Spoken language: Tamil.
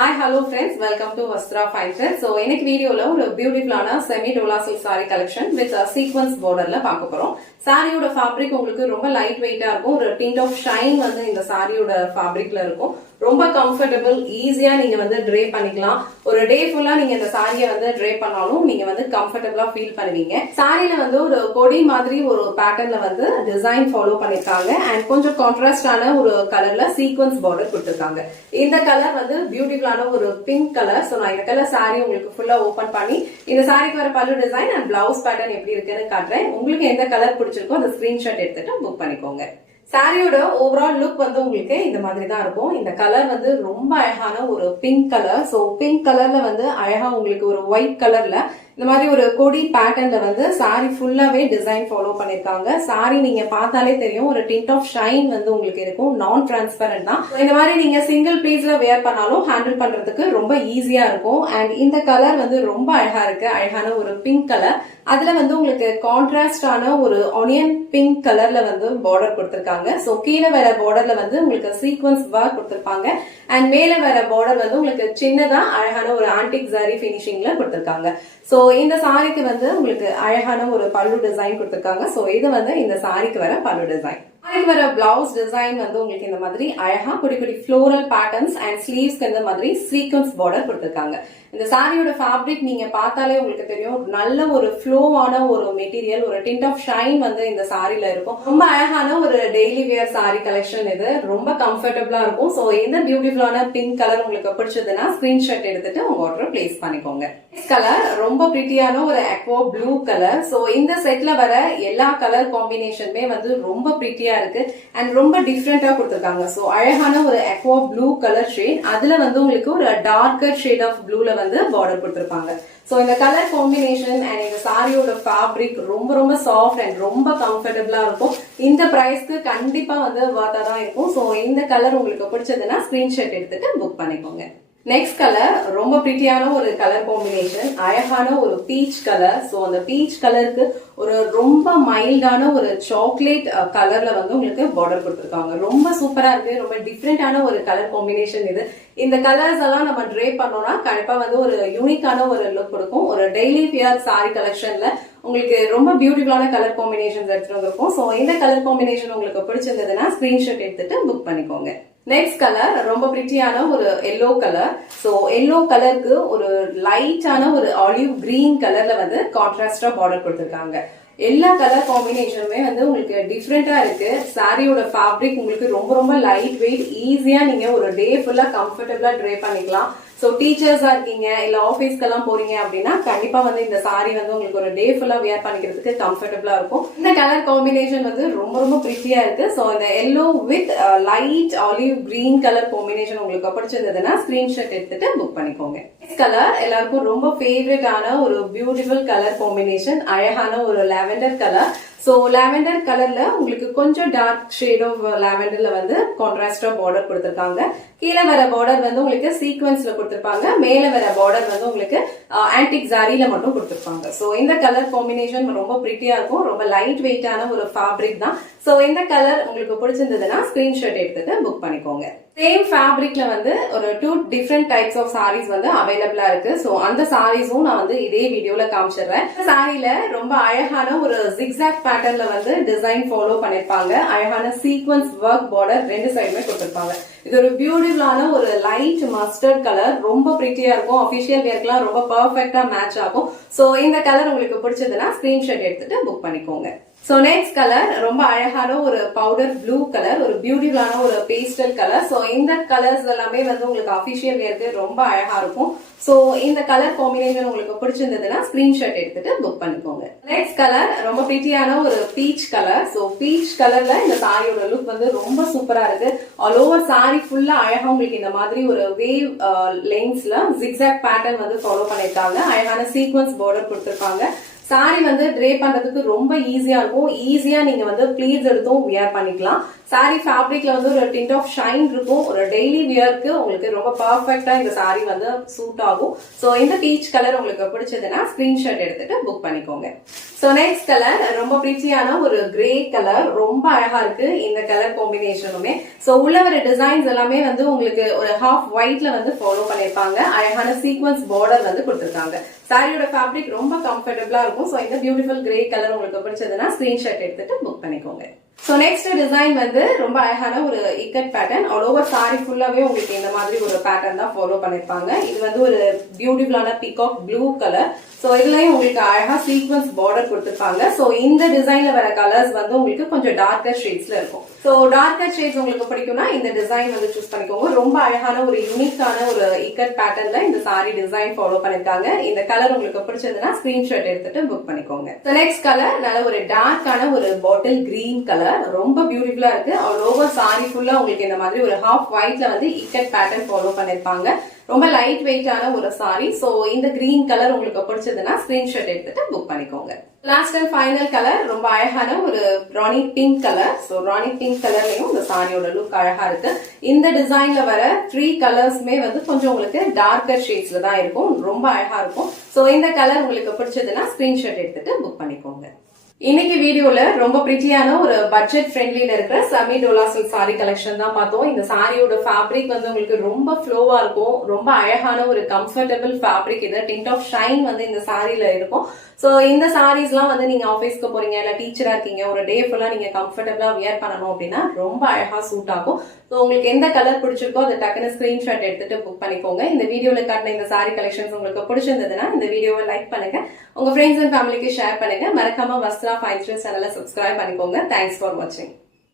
Hi, hello friends. Welcome to Vastra Fine Threads. So, in this video, ஒரு பியூட்டிஃபுல்லான semi Dola silk saree collection with sequence borderல பார்க்க போறோம். சாரியோட ஃபேப்ரிக் உங்களுக்கு ரொம்ப லைட் வெயிட்டா இருக்கும். ஒரு டிண்ட் ஆஃப் ஷைன் வந்து இந்த சாரியோட ஃபேப்ரிக்ல இருக்கும். ரொம்ப கம்ஃபர்டபிள், ஈஸியா நீங்க வந்து ட்ரே பண்ணிக்கலாம். ஒரு டே ஃபுல்லா நீங்க இந்த சாரியை வந்து ட்ரே பண்ணாலும் நீங்க வந்து கம்ஃபர்டபிளா ஃபீல் பண்ணுவீங்க. சாரியில வந்து ஒரு கொடி மாதிரி ஒரு பேட்டர்ன்ல வந்து டிசைன் ஃபாலோ பண்ணிருக்காங்க அண்ட் கொஞ்சம் கான்ட்ராஸ்டான ஒரு கலர்ல சீக்வன்ஸ் பார்டர் கொடுத்திருக்காங்க. இந்த கலர் வந்து பியூட்டிஃபுல்லான ஒரு பிங்க் கலர். சோ நான் இந்த கலர் சாரி உங்களுக்கு ஃபுல்லா ஓபன் பண்ணி இந்த சாரிக்கு வர பல்லு டிசைன் அண்ட் பிளவுஸ் பேட்டர்ன் எப்படி இருக்குன்னு காட்டுறேன். உங்களுக்கு எந்த கலர் பிடிச்சிருக்கோ அந்த ஸ்கிரீன்ஷாட் எடுத்துட்டு புக் பண்ணிக்கோங்க. சாரியோட ஓவரால் லுக் வந்து உங்களுக்கு இந்த மாதிரி தான் இருக்கும். இந்த கலர் வந்து ரொம்ப அழகான ஒரு பிங்க் கலர். சோ பிங்க் கலர்ல வந்து அழகா உங்களுக்கு ஒரு ஒயிட் கலர்ல இந்த மாதிரி ஒரு கொடி பேட்டர்ன்ல வந்து சாரி ஃபுல்லாவே டிசைன் ஃபாலோ பண்ணிருக்காங்க. சாரி நீங்க பார்த்தாலே தெரியும் ஒரு டிண்ட் ஆஃப் ஷைன் வந்து உங்களுக்கு இருக்கும். நான் டிரான்ஸ்பரண்ட் தான். இந்த மாதிரி நீங்க சிங்கிள் பீஸ்ல வேர் பண்ணாலும் ஹேண்டில் பண்றதுக்கு ரொம்ப ஈஸியா இருக்கும். அண்ட் இந்த கலர் வந்து ரொம்ப அழகா இருக்கு. அழகான ஒரு பிங்க் கலர். அதுல வந்து உங்களுக்கு கான்ட்ராஸ்டான ஒரு ஆனியன் பிங்க் கலர்ல வந்து பார்டர் கொடுத்திருக்காங்க. சோ கீழே வர பார்டர்ல வந்து உங்களுக்கு சீக்வன்ஸ் ஒர்க் கொடுத்திருப்பாங்க அண்ட் மேல வர பார்டர் வந்து உங்களுக்கு சின்னதா அழகான ஒரு ஆன்டிக் ஜரி பினிஷிங்ல கொடுத்திருக்காங்க. சோ இந்த சாரிக்கு வந்து உங்களுக்கு அழகான ஒரு பல்லு டிசைன் கொடுத்திருக்காங்க. சோ இது வந்து இந்த சாரிக்கு வர பல்லு டிசைன். சாரிக்கு வர பிளவுஸ் டிசைன் வந்து உங்களுக்கு இந்த மாதிரி அழகா குடி குடி ஃப்ளோரல் பேட்டர்ன்ஸ் அண்ட் ஸ்லீவ்ஸ்க்கு இந்த மாதிரி சீக்வன்ஸ் பார்டர் கொடுத்திருக்காங்க. இந்த சாரியோட ஃபேப்ரிக் நீங்க பார்த்தாலே உங்களுக்கு தெரியும் நல்ல ஒரு ஃப்ளோவான ஒரு மெட்டீரியல், ஒரு டிண்ட் ஆஃப் ஷைன் வந்து இந்த சாரில இருக்கும். ரொம்ப அழகான ஒரு டெய்லி வேர் சாரி கலெக்ஷன் இது. ரொம்ப கம்ஃபர்டபிளா இருக்கும். சோ இந்த பியூட்டிஃபுல்லான பிங்க் கலர் உங்களுக்கு பிடிச்சதுன்னா ஸ்கிரீன்ஷாட் எடுத்துட்டு உங்க ஆர்டர் பிளேஸ் பண்ணிக்கோங்க. நெக்ஸ்ட் கலர் ரொம்ப பிரிட்டியான ஒரு அக்வா ப்ளூ கலர். சோ இந்த செட்ல வர எல்லா கலர் காம்பினேஷனுமே வந்து ரொம்ப பிரிட்டியா இருக்கு அண்ட் ரொம்ப டிஃப்ரெண்டா கொடுத்திருக்காங்க. சோ அழகான ஒரு அக்வா ப்ளூ கலர் ஷேட், அதுல வந்து உங்களுக்கு ஒரு டார்க்கர் ஷேட் ஆஃப் ப்ளூல வந்து பார்டர் கொடுத்திருப்பாங்க. சோ இந்த கலர் காம்பினேஷன் அண்ட் இந்த சாரியோட ஃபேப்ரிக் ரொம்ப ரொம்ப சாஃப்ட் அண்ட் ரொம்ப கம்ஃபர்டபிளா இருக்கும். இந்த பிரைஸ்க்கு கண்டிப்பா வந்து வர்த்தா தான் இருக்கும். சோ இந்த கலர் உங்களுக்கு பிடிச்சதுன்னா ஸ்கிரீன்ஷாட் எடுத்துட்டு புக் பண்ணிக்கோங்க. நெக்ஸ்ட் கலர் ரொம்ப பிரிட்டியான ஒரு கலர் காம்பினேஷன், அழகான ஒரு பீச் கலர். சோ அந்த பீச் கலருக்கு ஒரு ரொம்ப மைல்டான ஒரு சாக்லேட் கலர்ல வந்து உங்களுக்கு பார்டர் கொடுத்திருக்காங்க. ரொம்ப சூப்பரா இருக்கு. ரொம்ப டிஃப்ரெண்டான ஒரு கலர் காம்பினேஷன் இது. இந்த கலர்ஸ் எல்லாம் நம்ம ட்ரே பண்ணோம்னா கண்டிப்பா வந்து ஒரு யூனிக்கான ஒரு லுக் கொடுக்கும். ஒரு டெய்லி வியர் சாரி கலெக்ஷன்ல உங்களுக்கு ரொம்ப பியூட்டிஃபுல்லான கலர் காம்பினேஷன்ஸ் எடுத்துட்டு வந்திருக்கும். சோ இந்த கலர் காம்பினேஷன் உங்களுக்கு பிடிச்சிருந்ததுன்னா ஸ்கிரீன்ஷாட் எடுத்துட்டு புக் பண்ணிக்கோங்க. நெக்ஸ்ட் கலர் ரொம்ப பிரிட்டியான ஒரு எல்லோ கலர். சோ எல்லோ கலருக்கு ஒரு லைட்டான ஒரு ஆலிவ் கிரீன் கலர்ல வந்து கான்ட்ராஸ்டா பார்டர் கொடுத்திருக்காங்க. எல்லா கலர் காம்பினேஷனுமே வந்து உங்களுக்கு டிஃப்ரெண்டா இருக்கு. சாரியோட ஃபேப்ரிக் உங்களுக்கு ரொம்ப ரொம்ப லைட் வெயிட், ஈஸியா நீங்க ஒரு டே ஃபுல்லா கம்ஃபர்டபிளா ட்ரே பண்ணிக்கலாம். சோ டீச்சர்ஸா இருக்கீங்க இல்ல ஆபீஸ்க்கு எல்லாம் போறீங்க அப்படின்னா கண்டிப்பா வந்து இந்த சாரி வந்து உங்களுக்கு ஒரு டே ஃபுல்லா வியர் பண்ணிக்கிறதுக்கு கம்ஃபர்டபிளா இருக்கும். இந்த கலர் காம்பினேஷன் வந்து ரொம்ப ரொம்ப பிரிட்டியா இருக்கு. சோ இந்த yellow with light olive green colour combination உங்களுக்கு பிடிச்சிருந்ததுன்னா ஸ்கிரீன்ஷாட் எடுத்துட்டு புக் பண்ணிக்கோங்க. நெக்ஸ்ட் கலர் எல்லாருக்கும் ரொம்ப ஃபேவரட்டான ஒரு பியூட்டிஃபுல் கலர் காம்பினேஷன், அழகான ஒரு லாவெண்டர் கலர். சோ லாவெண்டர் கலர்ல உங்களுக்கு கொஞ்சம் டார்க் ஷேட் ஆஃப் லாவெண்டர்ல வந்து கான்ட்ராஸ்டா பார்டர் கொடுத்திருக்காங்க. கீழே வர பார்டர் வந்து உங்களுக்கு சீக்வன்ஸ்ல கொடுத்திருப்பாங்க. மேல வர பார்டர் வந்து உங்களுக்கு ஆன்டிக் ஜாரில மட்டும் கொடுத்திருப்பாங்க. சோ இந்த கலர் காம்பினேஷன் ரொம்ப பிரிட்டியா இருக்கும். ரொம்ப லைட் வெயிட்டான ஒரு ஃபேப்ரிக் தான். சோ இந்த கலர் உங்களுக்கு பிடிச்சிருந்ததுன்னா ஸ்கிரீன்ஷாட் எடுத்துட்டு புக் பண்ணிக்கோங்க. சேம் ஃபேப்ரிக்ல வந்து ஒரு 2 டிஃப்ரெண்ட் டைப்ஸ் ஆஃப் சாரீஸ் வந்து அவைலபிளா இருக்கு. சோ அந்த சாரீஸும் நான் வந்து இதே வீடியோல காமிச்சிடுறேன். சாரியில ரொம்ப அழகான ஒரு ஜிக்ஸாக் பேட்டர்ன்ல வந்து டிசைன் ஃபாலோ பண்ணிருப்பாங்க. அழகான சீக்வன்ஸ் ஒர்க் பார்டர் ரெண்டு சைடுமே கொடுத்திருப்பாங்க. இது ஒரு பியூட்டிஃபுல்லான ஒரு லைட் மஸ்டர்ட் கலர். ரொம்ப பிரிட்டியா இருக்கும். அபிஷியல் வேர்க்கெல்லாம் ரொம்ப பர்ஃபெக்டா மேட்ச் ஆகும். சோ இந்த கலர் உங்களுக்கு பிடிச்சதுன்னா ஸ்கிரீன்ஷாட் எடுத்துட்டு புக் பண்ணிக்கோங்க. சோ நெக்ஸ்ட் கலர் ரொம்ப அழகான ஒரு பவுடர் ப்ளூ கலர், ஒரு பியூட்டிஃபுல்லான ஒரு பேஸ்டல் கலர். சோ இந்த கலர்ஸ் எல்லாமே வந்து உங்களுக்கு அபிஷியல் வேர்க்கு ரொம்ப அழகா இருக்கும். சோ இந்த கலர் காம்பினேஷன் உங்களுக்கு பிடிச்சிருந்ததுன்னா ஸ்கிரீன்ஷாட் எடுத்துட்டு புக் பண்ணிக்கோங்க. நெக்ஸ்ட் கலர் ரொம்ப பிரிட்டியான ஒரு பீச் கலர். சோ பீச் கலர்ல இந்த சாரியோட லுக் வந்து ரொம்ப சூப்பரா இருக்கு. ஆல் ஓவர் சாரி ஃபுல்லா அழகா உங்களுக்கு இந்த மாதிரி ஒரு வேவ் லைன்ஸ்ல ஜிக்ஸாக் பேட்டர்ன் வந்து ஃபாலோ பண்ணிருக்காங்க. அழகான சீக்வன்ஸ் பார்டர் கொடுத்திருப்பாங்க. சாரி வந்து ட்ரே பண்றதுக்கு ரொம்ப ஈஸியா இருக்கும். ஈஸியா நீங்க வந்து ப்ளீட்ஸ் எடுத்தும் வியர் பண்ணிக்கலாம். சாரி ஃபேப்ரிக்ல வந்து ஒரு டிண்ட் ஆஃப் ஷைன் இருக்கும். ஒரு டெய்லி வியர்க்கு உங்களுக்கு ரொம்ப பர்ஃபெக்ட்டா இந்த சாரி வந்து சூட் ஆகும். சோ இந்த பீச் கலர் உங்களுக்கு பிடிச்சதுன்னா ஸ்கிரீன்ஷாட் எடுத்துட்டு புக் பண்ணிக்கோங்க. சோ நெக்ஸ்ட் கலர் ரொம்ப பிரிட்டியான ஒரு கிரே கலர், ரொம்ப அழகா இருக்கு இந்த கலர் காம்பினேஷனுமே. சோ உள்ள ஒரு டிசைன்ஸ் எல்லாமே வந்து உங்களுக்கு ஒரு ஹாஃப் ஒயிட்ல வந்து ஃபாலோ பண்ணிருப்பாங்க. அழகான சீக்வன்ஸ் பார்டர் வந்து கொடுத்திருக்காங்க. சாரியோட ஃபேப்ரிக் ரொம்ப கம்ஃபர்டபுளா இருக்கும். சோ இந்த பியூட்டிஃபுல் கிரே கலர் உங்களுக்கு பிடிச்சதுன்னா ஸ்கிரீன்ஷாட் எடுத்துட்டு புக் பண்ணிக்கோங்க. சோ நெக்ஸ்ட் டிசைன் வந்து ரொம்ப அழகான ஒரு ikat pattern. All over sorry ஃபுல்லாவே உங்களுக்கு இந்த மாதிரி ஒரு பேட்டர்ன் தான் ஃபாலோ பண்ணிருப்பாங்க. இது வந்து ஒரு பியூட்டிஃபுல்லான பீகாக் ப்ளூ கலர். சோ இதுலயும் உங்களுக்கு அழகா சீக்வன்ஸ் பார்டர் கொடுத்திருப்பாங்க. சோ இந்த டிசைன்ல வர கலர்ஸ் வந்து உங்களுக்கு கொஞ்சம் டார்க்கர் ஷேட்ஸ்ல இருக்கும். சோ டார்க்கர் ஷேட்ஸ் உங்களுக்கு பிடிக்கும்னா இந்த டிசைன் வந்து சூஸ் பண்ணிக்கோங்க. ரொம்ப அழகான ஒரு யூனிக்கான ஒரு இக்கட் பேட்டர்ன்ல இந்த சாரி டிசைன் ஃபாலோ பண்ணிருக்காங்க. இந்த கலர் உங்களுக்கு பிடிச்சதுன்னா ஸ்கிரீன்ஷாட் எடுத்துட்டு புக் பண்ணிக்கோங்க. நெக்ஸ்ட் கலர் நல்ல ஒரு டார்க்கான ஒரு பாட்டில் கிரீன் கலர், ரொம்ப பியூட்டிஃபுல்லா இருக்கு. ஆல் ஓவர் சாரி ஃபுல்லா உங்களுக்கு இந்த மாதிரி ஒரு ஹாஃப் ஒயிட்ல வந்து இக்கட் பேட்டர்ன் ஃபாலோ பண்ணிருப்பாங்க. ரொம்ப லைட் வெயிட்டான ஒரு சாரி. சோ இந்த கிரீன் கலர் உங்களுக்கு பிடிச்சதுன்னா ஸ்கிரீன்ஷாட் எடுத்துட்டு புக் பண்ணிக்கோங்க. லாஸ்ட் அண்ட் ஃபைனல் கலர் ரொம்ப அழகான ஒரு ராணி பிங்க் கலர். சோ ராணி பிங்க் கலர்லயும் இந்த சாரியோட லுக் அழகா இருக்கு. இந்த டிசைன்ல வர 3 கலர்ஸ்மே வந்து கொஞ்சம் உங்களுக்கு டார்க்கர் ஷேட்ஸ்ல தான் இருக்கும். ரொம்ப அழகா இருக்கும். சோ இந்த கலர் உங்களுக்கு பிடிச்சதுன்னா ஸ்கிரீன்ஷாட் எடுத்துட்டு புக் பண்ணிக்கோங்க. இன்னைக்கு வீடியோல ரொம்ப பிரிட்டியான ஒரு பட்ஜெட் ஃப்ரெண்ட்லில இருக்கிற semi Dola silk sorry collection தான் பார்த்தோம். இந்த சாரியோட ஃபேப்ரிக் வந்து உங்களுக்கு ரொம்ப ஃப்ளோவா இருக்கும். ரொம்ப அழகான ஒரு கம்ஃபர்டபிள் ஃபேப்ரிக். இது டிண்ட் ஆஃப் ஷைன் வந்து இந்த சாரில இருக்கும். சோ இந்த சாரீஸ்லாம் வந்து நீங்க ஆபீஸ்க்கு போறீங்க, இல்ல டீச்சரா இருக்கீங்க, ஒரு டே ஃபுல்லா நீங்க கம்ஃபர்டபிளா வியர் பண்ணணும் அப்படின்னா ரொம்ப அழகா சூட் ஆகும். சோ உங்களுக்கு எந்த கலர் பிடிச்சிருக்கோ அதை டக்குன்னு ஸ்கிரீன்ஷாட் எடுத்துட்டு புக் பண்ணிக்கோங்க. இந்த வீடியோல காட்டின இந்த சாரி கலெக்ஷன்ஸ் உங்களுக்கு பிடிச்சிருந்ததுன்னா இந்த வீடியோவை லைக் பண்ணுங்க, உங்க ஃப்ரெண்ட்ஸ் அண்ட் ஃபேமிலிக்கு ஷேர் பண்ணுங்க. மறக்காம வஸ்த்ரா ஃபைன் ஸ்டார் சேனலை சப்ஸ்கிரைப் பண்ணிக்கோங்க. தேங்க்ஸ் ஃபார் வாட்சிங்.